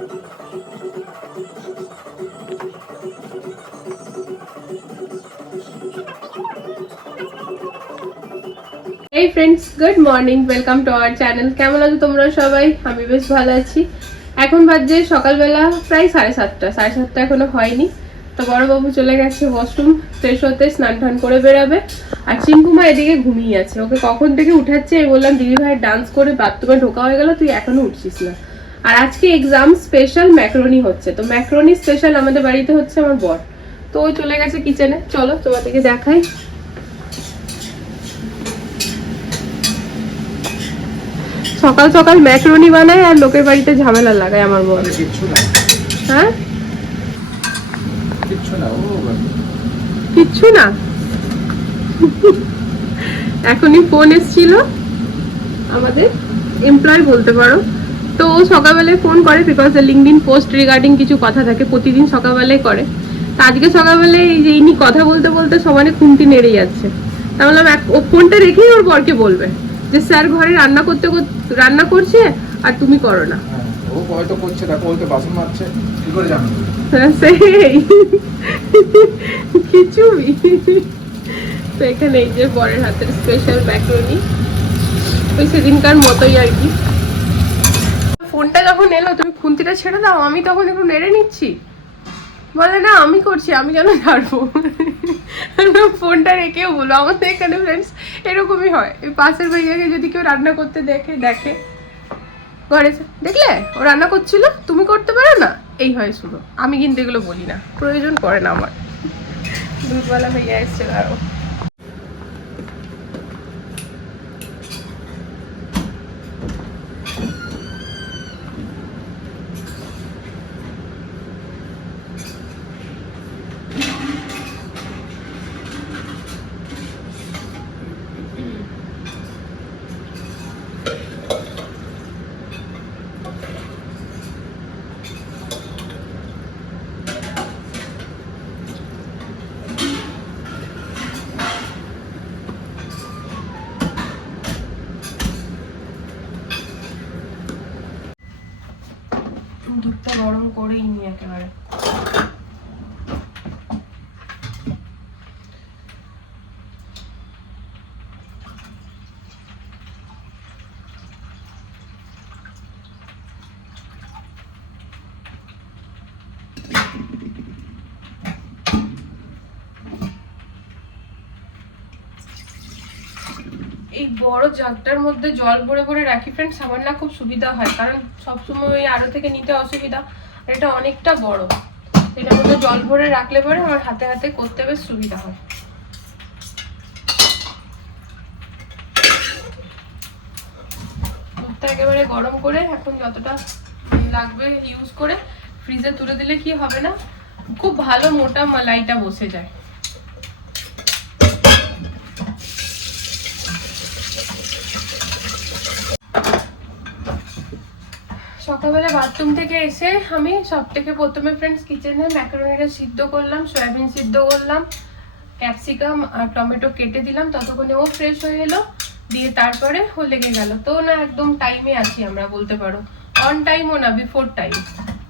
এই friends good morning welcome to our channel কেমন আছো তোমরা সবাই? আমি বেশ ভালো আছি। এখন বাজে সকালবেলা প্রায় সাড়ে সাতটা। সাড়ে সাতটা এখনও হয়নি। তো বড়বাবু চলে গেছে ওয়াশরুম ফ্রেশ হতে স্নান টান করে বেরাবে। আর চিঙ্কুমা এদিকে ঘুমিয়ে আছে। ওকে কখন থেকে উঠাচ্ছে আমি বললাম দিদি ভাই ডান্স করে বাথরুমে ঢোকা হয়ে গেল, তুই এখনও উঠছিস না। আর আজকে এক্সাম স্পেশাল ম্যাক্রোনি হচ্ছে। তো ম্যাক্রোনি স্পেশাল আমাদের বাড়িতে হচ্ছে আমার বর। তো ওই চলে গেছে কিচেনে চলো তোমাদেরকে দেখাই। সকাল সকাল ম্যাক্রোনি বানায় আর লোকের বাড়িতে ঝামেলা লাগায় আমার বর। হ্যাঁ? কিচ্ছু না এখনই ফোন এসেছিল। আমাদের এমপ্লয় বলতে পারো। তো ও সকালবেলায় ফোন করে বিকজ লিঙ্কডিন পোস্ট রিগার্ডিং কিছু কথা থাকে প্রতিদিন সকালবেলায় করে। তা আজকে সকালবেলায় এই যে ইনি কথা বলতে বলতে সমানে খুন্তি নেড়ে যাচ্ছে। তা বললাম এক- ও ফোনটা রেখেই ওর বরকে বলবে যে স্যার ঘরে রান্না করতে রান্না করছে আর তুমি করো না। হ্যাঁ, ও হয়তো করছে দেখো ওই বাসন মাজছে কি করে জানো হ্যাঁ, সেই। কিছুই তো এখানে এই যে বরের হাতের স্পেশাল ম্যাক্রোনি ওই সেদিনকার মতোই আর কি। ফোনটা যখন এলো, তুমি খুন্তিটা ছেড়ে দাও, আমি তখন একটু নেড়ে নিচ্ছি। বলে, না, আমি করছি, আমি কেন ছাড়বো? ফোনটা রেখেও বলো আমাদের এখানে ফ্রেন্ডস এরকমই হয়। পাশের ভাইয়াকে যদি কেউ রান্না করতে দেখে দেখে। ঘরে দেখলে? ও রান্না করছিল? তুমি করতে পারো না? এই হয় শুনো আমি কিন্তু এগুলো বলি না। প্রয়োজন পড়ে না আমার। দুধওয়ালা ভাইয়া এসছে আরও দুধটা গরম করেই নি একেবারে এই বড় জাগটার মধ্যে জল ভরে ভরে রাখি ফ্রেন্ডস আমার না খুব সুবিধা হয়। কারণ সবসময় ওই আরও থেকে নিতে অসুবিধা, আর এটা অনেকটা বড়। এটার মধ্যে জল ভরে রাখলে পরে আমার হাতে হাতে করতে বেশ সুবিধা হয়। একেবারে গরম করে এখন যতটা লাগবে ইউজ করে ফ্রিজে তুলে দিলে কি হবে না? খুব ভালো মোটা মালাইটা বসে যায়। সকালবেলা বাথরুম থেকে এসে আমি সব থেকে প্রথমে ফ্রেন্ডস কিচেনে ম্যাকারনিটা সিদ্ধ করলাম সয়াবিন সিদ্ধ করলাম ক্যাপসিকাম আর টমেটো কেটে দিলাম, ততক্ষণে ও ফ্রেশ হয়ে এলো, দিয়ে তারপরে ও লেগে গেল। তো না, একদম টাইমে আছি আমরা, বলতে পারো। অন টাইমও না বিফোর টাইম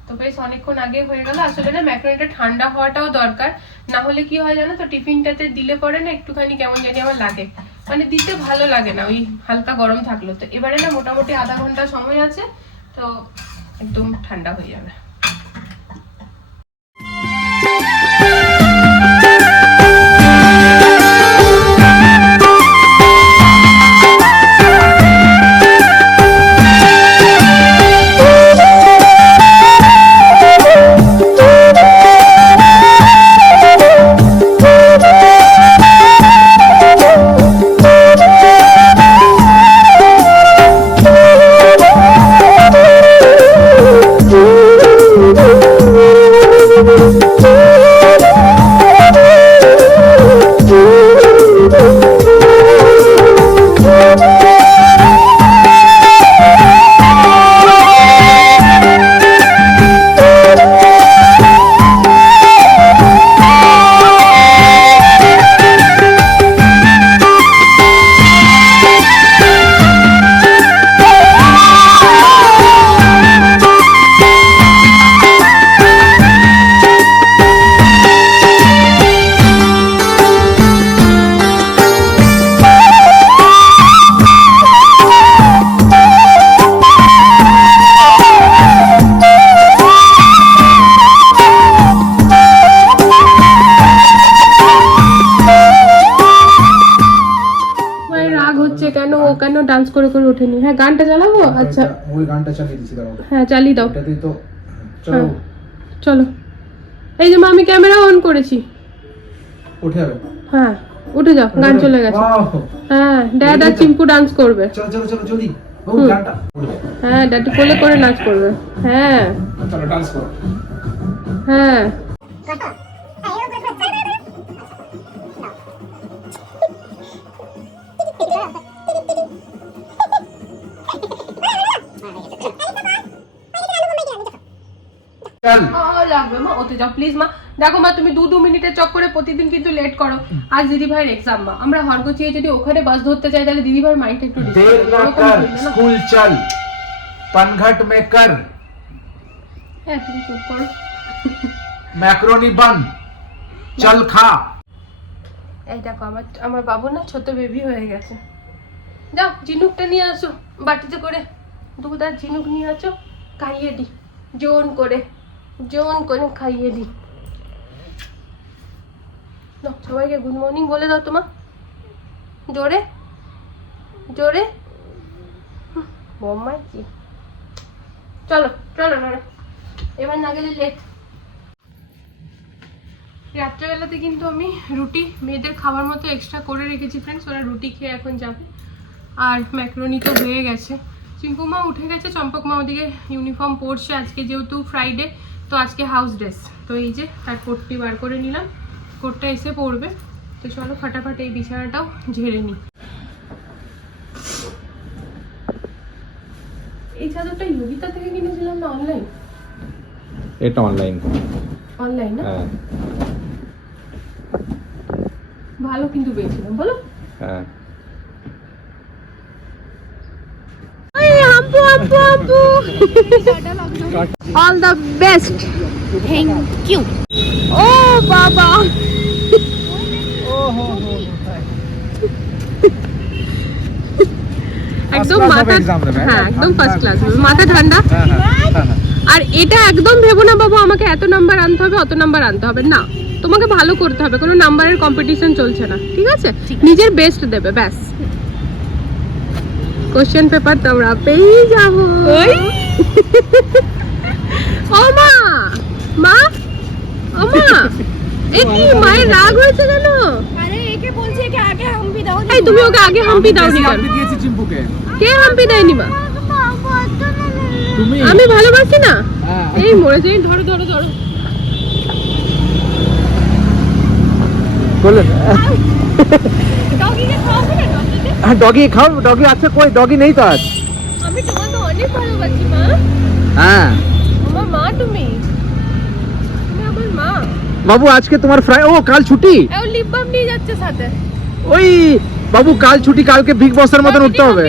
তো বেশ অনেকক্ষণ আগে হয়ে গেল। আসলে না ম্যাকারনিটা ঠান্ডা হওয়াটাও দরকার। না হলে কি হয় জানো তো, টিফিনটাতে দিলে পরে না, একটুখানি কেমন জানি আমার লাগে। মানে দিতে ভালো লাগে না, ওই হালকা গরম থাকল তো। এবারে না, মোটামুটি আধা ঘণ্টা সময় আছে। তো একদম ঠান্ডা হয়ে যাবে। গানটা চালাবো? আচ্ছা। ওই গানটা চালিয়ে দিচ্ছি দাঁড়াও। হ্যাঁ চালিয়ে দাও। ওটাতেই তো চলো হ্যাঁ। চলো। এই যে মা আমি ক্যামেরা অন করেছি। উঠে যাবে? হ্যাঁ উঠে যাও গান চলে গেছে। হ্যাঁ ড্যাড আর চিম্পু ডান্স করবে। চলো চলো চলো জলদি ও গানটা। হ্যাঁ ড্যাডি কোলে করে নাচ করবে। হ্যাঁ। চলো ডান্স করো। হ্যাঁ। প্রতিদিন কিন্তু লেট করো। মা হরগোচিয়ে যদি ওখানে বাস ধরতে চাই তাহলে হ্যাঁ, চল। খা। এই দেখো আমার আমার বাবু না ছোট বেবি হয়ে গেছে। যাও জিনুকটা নিয়ে আসো বাটিতে করে। দুধ আর নিয়ে আসো খাইয়ে দি জোন করে। জোন করে খাইয়ে দি। নাও, সবাইকে গুড মর্নিং বলে দাও তোমা। জোরে জোরে। বোম্মাই কি? চলো চলো এবার না গেলে লেট রাত্রেবেলাতে কিন্তু আমি রুটি মেয়েদের খাবার মতো এক্সট্রা করে রেখেছি ফ্রেন্ডস ওরা রুটি খেয়ে এখন যাবে। আর ম্যাক্রোনি তো হয়ে গেছে। চিম্পু মা উঠে গেছে চম্পক মা ওদিকে ইউনিফর্ম পরছে। আজকে যেহেতু ফ্রাইডে তো আজকে হাউস ড্রেস তো এই যে তার কোটটি বার করে নিলাম। কোটটা এসে পড়বে। তো চলো ফাটাফাট এই বিছানাটাও ঝেড়ে নিই। এই চাদরটা ইয়োগিতা থেকে কিনেছিলাম না অনলাইন এটা অনলাইন অনলাইন না? হ্যাঁ। ভালো কিন্তু পেয়েছিলাম বলো? হ্যাঁ। Ampu, ampu, ampu. All the best. Thank you. Oh, Baba. একদম মাথা হবে exam দেবে, হ্যাঁ হ্যাঁ, একদম ফার্স্ট ক্লাস। মাথা ঠান্ডা হ্যাঁ হ্যাঁ হ্যাঁ আর এটা একদম ভেবো না বাবু আমাকে এত নাম্বার আনতে হবে অত নাম্বার আনতে হবে না তোমাকে ভালো করতে হবে কোনো নাম্বারের কম্পিটিশন চলছে না ঠিক আছে নিজের বেস্ট দেবে ব্যাস কোশ্চেন পেপার তো আমরা পেয়েই যাব। ও মা! মা? ও মা! এ কি মায়ের রাগ হয়েছে কেন? আরে একে বলছে একে আগে হাম্পি দাও এই তুমি ওকে আগে হাম্পি দাও নি হাম্পি দিয়েছি চিম্পুকে। কে হাম্পি দেয়নি বা আমি ভালোবাসি না? হ্যাঁ। এই মরে যাই ধরো ধরো ধরো। বলে ডগিকে খাওয়াবে না হ্যাঁ ডগি খাও ডগি আছে কই? ডগি নেই তো আজ। আমি তোমাকে অনেক ভালোবাসি মা। হ্যাঁ। আমার মা তুমি। তুমি আমার মা। বাবু আজকে তোমার ফ্রাই ও কাল ছুটি? ও লিপ বাম নিয়ে যাচ্ছে সাথে। ওই বাবু কাল ছুটি কালকে বিগ বসের মতন উঠতে হবে।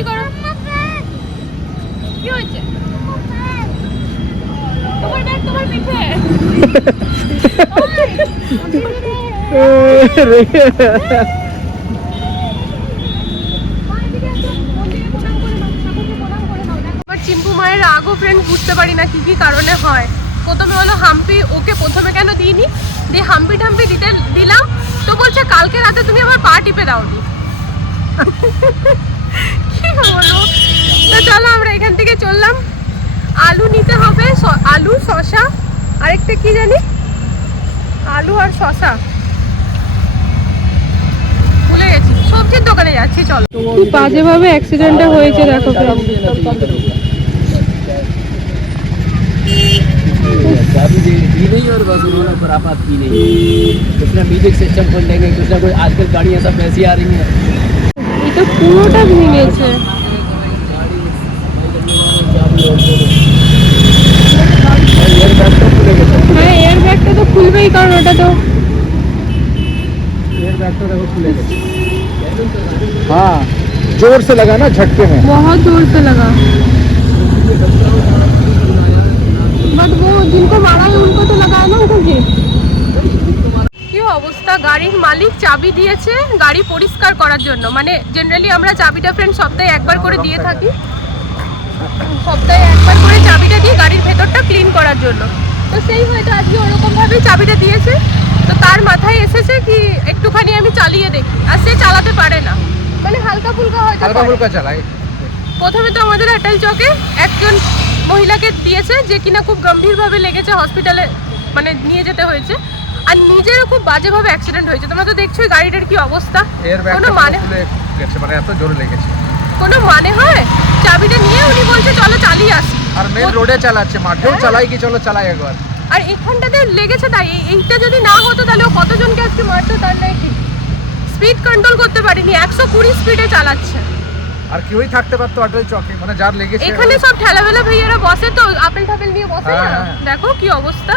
কি রাগও ফ্রেন্ড বুঝতে পারি না কি কি কারণে হয়। প্রথমে হলো হাম্পি, ওকে প্রথমে কেন দিইনি? দিয়ে হাম্পি টাম্পি দিতে দিলাম, তো বলছে কালকে রাতে তুমি আমার পা টিপে দাওনি। কি বলব তো চলো আমরা এখান থেকে চললাম। আলু নিতে হবে আলু শশা আরেকটা কি জানি? আলু আর শশা ভুলে গেছি, সবজির দোকানে যাচ্ছি, চলো। বাজেভাবে অ্যাক্সিডেন্টটা হয়েছে দেখো चाबी दी दी नहीं और बस उन्होंने बराबर की नहीं कुछ ना म्यूजिक सिस्टम खोल लेंगे कुछ ना कुछ आजकल गाड़ियाँ सब ऐसी आ रही हैं এটা পুরোটা ভেঙেছে হ্যাঁ এয়ার ব্যাগটা তো খুলবেই কারণ ওটা তো हाँ जोर से लगा ना झटके में बहुत जोर से लगा जिनको मारा है उनको तो लगा है ना उनको जी কি অবস্থা গাড়ির মালিক চাবি দিয়েছে গাড়ি পরিষ্কার করার জন্য মানে জেনারেলি আমরা চাবিটা ফ্রেন্ড সপ্তাহে একবার করে দিয়ে থাকি সপ্তাহে একবার করে চাবিটা দিই গাড়ির ভেতরটা ক্লিন করার জন্য তো সেই হয়তো আজকে ওরকম ভাবেই চাবিটা দিয়েছে তো তার মাথায় এসেছে কি একটুখানি আমি চালিয়ে দেখি আর সে চালাতে পারে না মানে হালকা ফুলকা হয়তো हल्का পারে। फुल्का चला প্রথমে তো আমাদের আটাল চকে একজন মহিলাকে দিয়েছে যে কিনা খুব গম্ভীরভাবে লেগেছে হসপিটালে মানে নিয়ে যেতে হয়েছে। আর নিজেরও খুব বাজেভাবে অ্যাক্সিডেন্ট হয়েছে। তোমরা তো দেখছোই গাড়িটার কি অবস্থা। কোনো মানে মানে এত জোরে লেগেছে। কোনো মানে হয়? চাবিটা নিয়ে উনি বলছে চলো চালিয়ে আসি। আর মেন রোডে চালাচ্ছে মাঠেও হ্যাঁ। চালাই কি চলো চালাই একবার। আর এখানটাতে লেগেছে তাই এইটা যদি না হতো তাহলে কতজনকে আজকে মারতো তার নাই ঠিক স্পিড কন্ট্রোল করতে পারিনি একশো কুড়ি স্পিডে চালাচ্ছে। আর কেউই থাকতে পারতো অটল চকে মানে যার লেগেছে এখানে সব ঠেলাবেলা ভাইয়ারা বসে তো আপেল টাপেল নিয়ে বসে না? হ্যাঁ, হ্যাঁ। দেখো কি অবস্থা।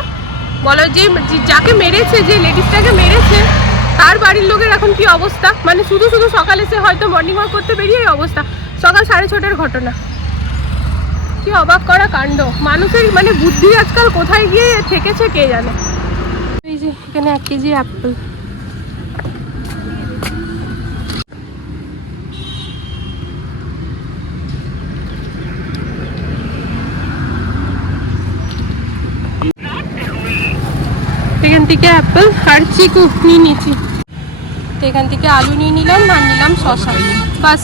বলো যে যে- যাকে মেরেছে যে লেডিসটাকে মেরেছে তার বাড়ির লোকের এখন কি অবস্থা? মানে শুধু শুধু সকালে সে হয়তো মর্নিং ওয়াক করতে বেরিয়ে এই অবস্থা। সকাল সাড়ে ছটার ঘটনা। কি অবাক করা কাণ্ড। মানুষের মানে বুদ্ধি আজকাল কোথায় গিয়ে থেকেছে কে জানে? এই যে এখানে এক কেজি অ্যাপেল থেকে অ্যাপেল আর চিকু নিয়ে নিয়েছি। তো এখান থেকে আলু নিয়ে নিলাম, আর নিলাম শশা বাস।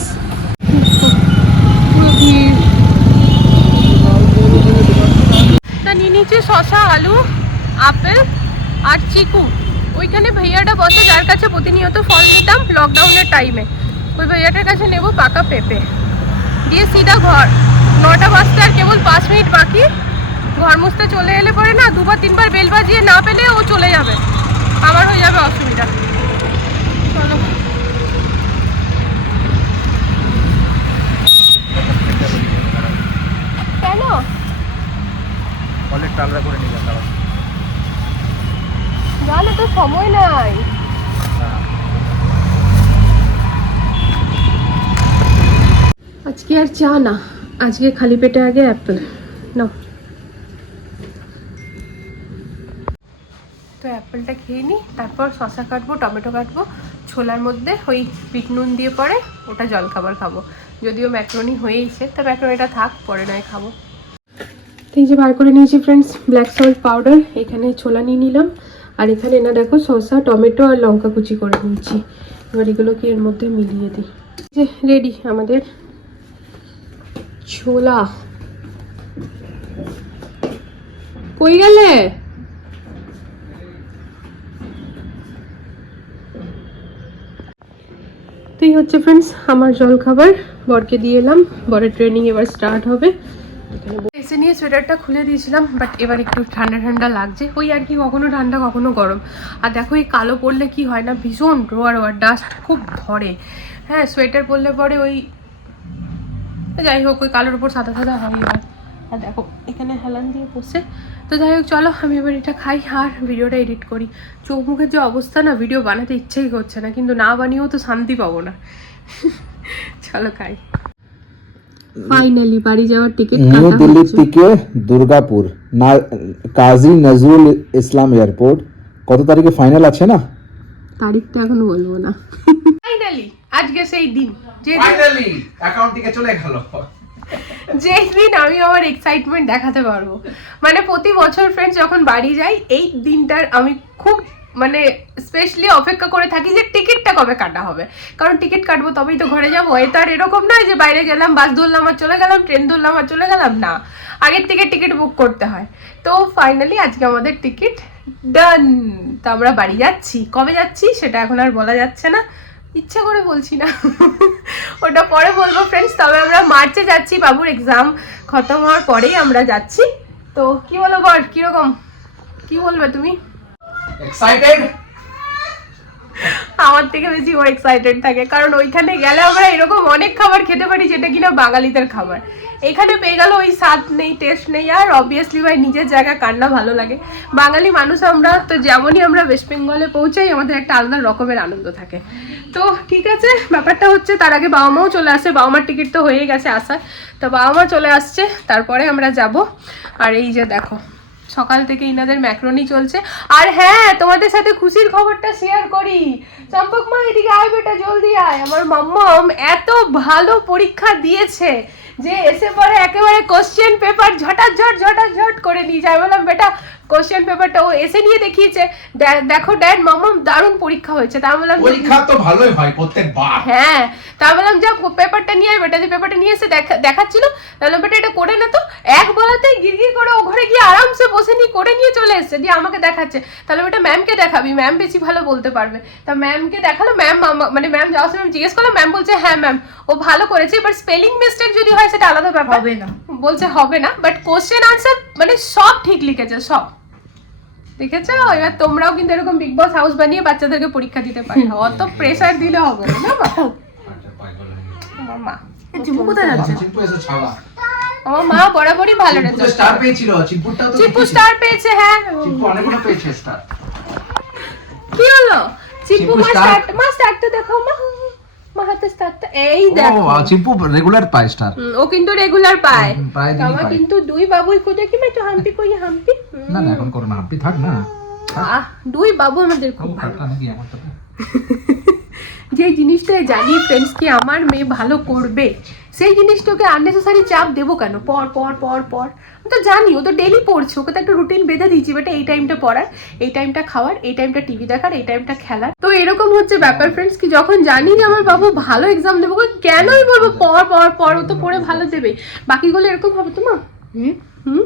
তা নিয়ে নিয়েছি শশা আলু, আপেল আর চিকু। ওইখানে ভাইয়াটা বসে, যার কাছে প্রতিনিয়ত ফল নিতাম লকডাউনের টাইমে ওই ভাইয়াটার কাছে নেব পাকা পেঁপে। দিয়ে সিধা ঘর। নটা বাজতে আর কেবল পাঁচ মিনিট বাকি। ঘর মুছতে চলে এলে পরে না দুবার তিনবার বেল বাজিয়ে না পেলে ও চলে যাবে। আমার হয়ে যাবে অসুবিধা। চলো। কেন? আলাদা করে নিয়ে যান জানো তো সময় নাই। আজকে আর চা না আজকে খালি পেটে আগে অ্যাপেল। নাও। তো অ্যাপেলটা খেয়ে নিই, তারপর শশা কাটবো, টমেটো কাটবো, ছোলার মধ্যে ওই বিট নুন দিয়ে পরে ওটা জল খাবার খাব। যদিও ম্যাক্রোনি হয়েইছে, তা ম্যাক্রোনিটা থাক, পরে নয় খাব। তো এই যে বার করে নিয়েছি ফ্রেন্ডস ব্ল্যাক সল্ট পাউডার এখানে ছোলা নিয়ে নিলাম। আর এখানে না দেখো শসা, টমেটো আর লঙ্কা কুচি করে নিয়েছি। এবার এগুলোকে এর মধ্যে মিলিয়ে দিই। যে রেডি আমাদের ছোলা। কই গেলে? তো এই হচ্ছে ফ্রেন্ডস আমার জল খাবার বরকে দিয়ে এলাম। বরের ট্রেনিং এবার স্টার্ট হবে। এসে নিয়ে সোয়েটারটা খুলে দিয়েছিলাম বাট এবার একটু ঠান্ডা ঠান্ডা লাগছে। ওই আর কি, কখনো ঠান্ডা, কখনো গরম। আর দেখো, এই কালো পরলে কি হয় না? ভীষণ রোয়া রোয়া ডাস্ট খুব ধরে। হ্যাঁ সোয়েটার পরলে পরে ওই যাই হোক, ওই কালোর উপর সাদা সাদা হয় আর দেখো, এখানে হেলান দিয়ে বসে তো যাই হোক চলো আমি এবার এটা খাই আর ভিডিওটা এডিট করি। চোখ মুখের যে অবস্থা না ভিডিও বানাতে ইচ্ছেই করছে না কিন্তু না বানিয়েও তো শান্তি পাবো না। চলো খাই। ফাইনালি বাড়ি যাওয়ার টিকিট নিউ দিল্লি থেকে দুর্গাপুর না কাজী নজরুল ইসলাম এয়ারপোর্ট। কত তারিখে ফাইনাল আছে না? তারিখটা এখন বলব না। ফাইনালি আজকে সেই দিন যে ফাইনালি অ্যাকাউন্ট থেকে চলে গেল। যেই দিন আমি আমার এক্সাইটমেন্ট দেখাতে পারব। মানে প্রতি বছর ফ্রেন্ডস যখন বাড়ি যাই, এই দিনটার আমি খুব মানে স্পেশালি অপেক্ষা করে থাকি যে টিকিটটা কবে কাটা হবে। কারণ টিকিট কাটবো তবেই তো ঘরে যাব। এ তো আর এরকম নয় যে বাইরে গেলাম বাস ধরলাম আর চলে গেলাম ট্রেন ধরলাম আর চলে গেলাম, না। আগের থেকে টিকিট বুক করতে হয়। তো ফাইনালি আজকে আমাদের টিকিট ডান তো আমরা বাড়ি যাচ্ছি। কবে যাচ্ছি সেটা এখন আর বলা যাচ্ছে না। ইচ্ছা করে বলছি না। ওটা পরে বলব ফ্রেন্ডস তবে আমরা মার্চে যাচ্ছি বাবুর এক্সাম খতম হওয়ার পরেই আমরা যাচ্ছি। তো কি বলো বর কীরকম? কি বলবে তুমি? এক্সাইটেড আমার থেকে বেশি ও এক্সাইটেড থাকে কারণ ওইখানে গেলে আমরা এরকম অনেক খাবার খেতে পারি যেটা কিনা বাঙালিদের খাবার। এখানে পেয়ে গেল, ওই স্বাদ নেই টেস্ট নেই, আর অবভিয়াসলি ভাই নিজের জায়গা কান্না ভালো লাগে। বাঙালি মানুষ আমরা, তো যেমনই আমরা ওয়েস্ট বেঙ্গলে পৌঁছাই, আমাদের একটা আলাদা রকমের আনন্দ থাকে। তো ঠিক আছে, ব্যাপারটা হচ্ছে তার আগে বাবা মাও চলে আসে বাবা মার টিকিট তো হয়ে গেছে আসার। তো বাবা মা চলে আসছে, তারপরে আমরা যাব। আর এই যে দেখো, সকাল থেকে ইনাদের ম্যাক্রোনি চলছে। আর হ্যাঁ তোমাদের সাথে খুশির খবরটা শেয়ার করি। চম্পক মা, এদিকে আয় বেটা, জলদি আয়। আমার মাম্মাম এত ভালো পরীক্ষা দিয়েছে। যে এসে পরে একেবারে কোশ্চেন পেপার ঝটাঝট ঝটাঝট করে নিয়ে যায়। বললাম বেটা কোশ্চেন পেপারটা ও এসে নিয়ে দেখিয়েছে। দেখো ড্যাড মামাম দারুণ পরীক্ষা হয়েছে। তার বললাম পরীক্ষা তো ভালোই হয় প্রত্যেকবার। হ্যাঁ তা বললাম যা পেপারটা নিয়ে বেটা পেপারটা নিয়ে এসে দেখা- দেখাচ্ছিল। তাহলে বেটা এটা করে না তো। এক বলাতেই গিরগির করে ও ঘরে গিয়ে আরামসে বসে নিয়ে করে নিয়ে চলে এসেছে। দিয়ে আমাকে দেখাচ্ছে। তাহলে বেটা ম্যামকে দেখাবি? ম্যাম বেশি ভালো বলতে পারবে। তা ম্যামকে দেখাল। ম্যাম মানে ম্যাম যাওয়ার সময় জিজ্ঞেস করলাম ম্যাম বলছে হ্যাঁ ম্যাম ও ভালো করেছে। এবার স্পেলিং মিস্টেক যদি হয় সেটা আলাদা ব্যাপার। হবে না। বলছে হবে না। বাট কোশ্চেন আনসার মানে সব ঠিক লিখেছে সব। দেখেছ? এবার তোমরাও কিন্তু এরকম বিগ বস হাউস বানিয়ে বাচ্চাদেরকে পরীক্ষা দিতে পারো। অত প্রেসার দিলে হবে না? মা। কোথায় যাচ্ছে? আমার মা বরাবরই ভালো রেজাল্ট স্টার পেয়েছিল চিম্পুরটাও তো চিপু স্টার পেয়েছে হ্যাঁ। চিম্পু অনেকগুলো পেয়েছে স্টার কি হলো? চিপু চিপু মা স্টার মা স্টারটা দেখো মা। মা হাতে স্টারটা এই দেখো। চিম্পু রেগুলার পায় স্টার ও কিন্তু রেগুলার পায়। আমার। কিন্তু দুই বাবুই কি তো হাম্পি কই হাম্পি? না না এখন হাম্পি থাক না। দুই বাবু আমাদের খুব ভালো। যে জিনিসটা জানি ফ্রেন্ডস কি আমার মেয়ে ভালো করবে? সেই জিনিসটাকে আননেসেসারি চাপ দেবো কেন? পর পর পর পর। আমি তো জানি ও তো ডেলি পড়ছে ওকে তো একটা রুটিন বেঁধে দিয়েছি বেটা এই টাইমটা পড়ার এই টাইমটা খাওয়ার এই টাইমটা টিভি দেখার এই টাইমটা খেলার। তো এরকম হচ্ছে ব্যাপার ফ্রেন্ডস কি যখন জানি যে আমার বাবু ভালো এক্সাম দেবো ওকে কেনই বলব পর পর পর ও তো পড়ে ভালো দেবে। বাকিগুলো এরকম হবে তো মা হুম? হুম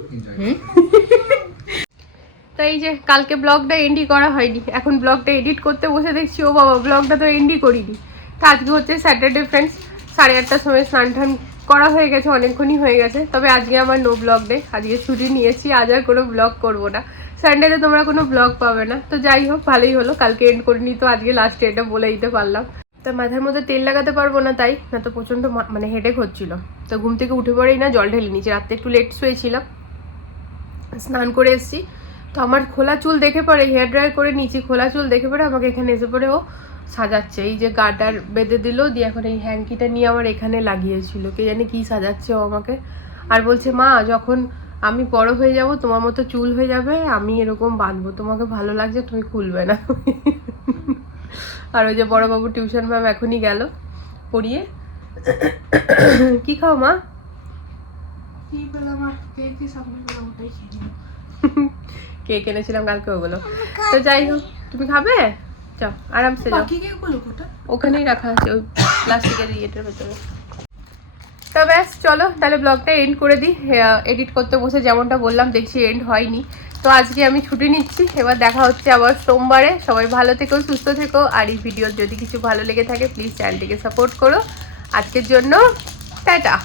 তো এই যে কালকে ব্লগটা এন্ডি করা হয়নি এখন ব্লগটা এডিট করতে বসে দেখছি ও বাবা ব্লগটা তো এন্ডি করিনি। তো আজকে হচ্ছে স্যাটারডে ফ্রেন্ডস সাড়ে আটটার সময় স্নান টান করা হয়ে গেছে, অনেকক্ষণই হয়ে গেছে। তবে আজকে আমার নো ব্লগ ডে আজকে ছুটি নিয়েছি, আজ আর কোনো ব্লগ করব না। সানডেতে তোমরা কোনো ব্লগ পাবে না। তো যাই হোক, ভালোই হলো, কালকে এন্ড করে করিনি তো, আজকে লাস্টে এটা বলে দিতে পারলাম। তো মাথার মধ্যে তেল লাগাতে পারব না তাই, না তো প্রচণ্ড মানে হেডেক হচ্ছিল। তো ঘুম থেকে উঠে পড়েই না জল ঢেলে নিচে রাত্রে একটু লেট শুয়েছিলাম। স্নান করে এসেছি। তো আমার খোলা চুল দেখে পরে হেয়ার ড্রায়ার করে নিচে খোলা চুল দেখে পরে আমাকে এখানে এসে পরে ও সাজাচ্ছে। এই যে গাটার বেঁধে দিল দিয়ে এখন এই হ্যাঙ্কিটা নিয়ে আমার এখানে লাগিয়েছিল। কে জানে কি সাজাচ্ছে ও আমাকে। আর বলছে মা যখন আমি বড় হয়ে যাব তোমার মতো চুল হয়ে যাবে আমি এরকম বাঁধবো। তোমাকে ভালো লাগছে তুমি খুলবে না। আর ওই যে বড়বাবু টিউশন ম্যাম এখনই গেল পড়িয়ে। কি খাও মা? কেক এনেছিলাম কালকে ওগুলো। তো যাই হোক তুমি খাবে? যাও আরামসে যাও। ওখানেই রাখা আছে ওই প্লাস্টিকের ইয়েটার ভেতরে। তো ব্যাস চলো তাহলে ব্লগটা এন্ড করে দিই। এডিট করতে বসে যেমনটা বললাম দেখছি এন্ড হয়নি। তো আজকে আমি ছুটি নিচ্ছি এবার দেখা হচ্ছে আবার সোমবারে। সবাই ভালো থেকো সুস্থ থেকো আর এই ভিডিও যদি কিছু ভালো লেগে থাকে প্লিজ চ্যানেলটিকে সাপোর্ট করো। আজকের জন্য টাটা।